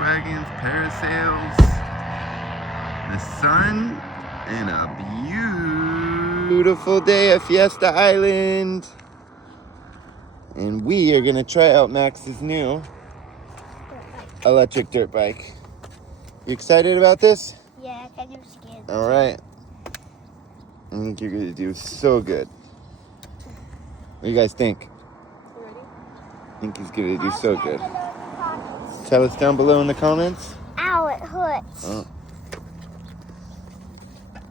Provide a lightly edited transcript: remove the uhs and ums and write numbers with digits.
wagons, parasails, the sun, and a beautiful day at Fiesta Island. And we are gonna try out Max's new electric dirt bike. You excited about this? Yeah, kind of scared. All right. I think you're gonna do so good. What do you guys think? You ready? I think he's gonna do so good. Tell us down below in the comments. Ow, it hurts. Oh.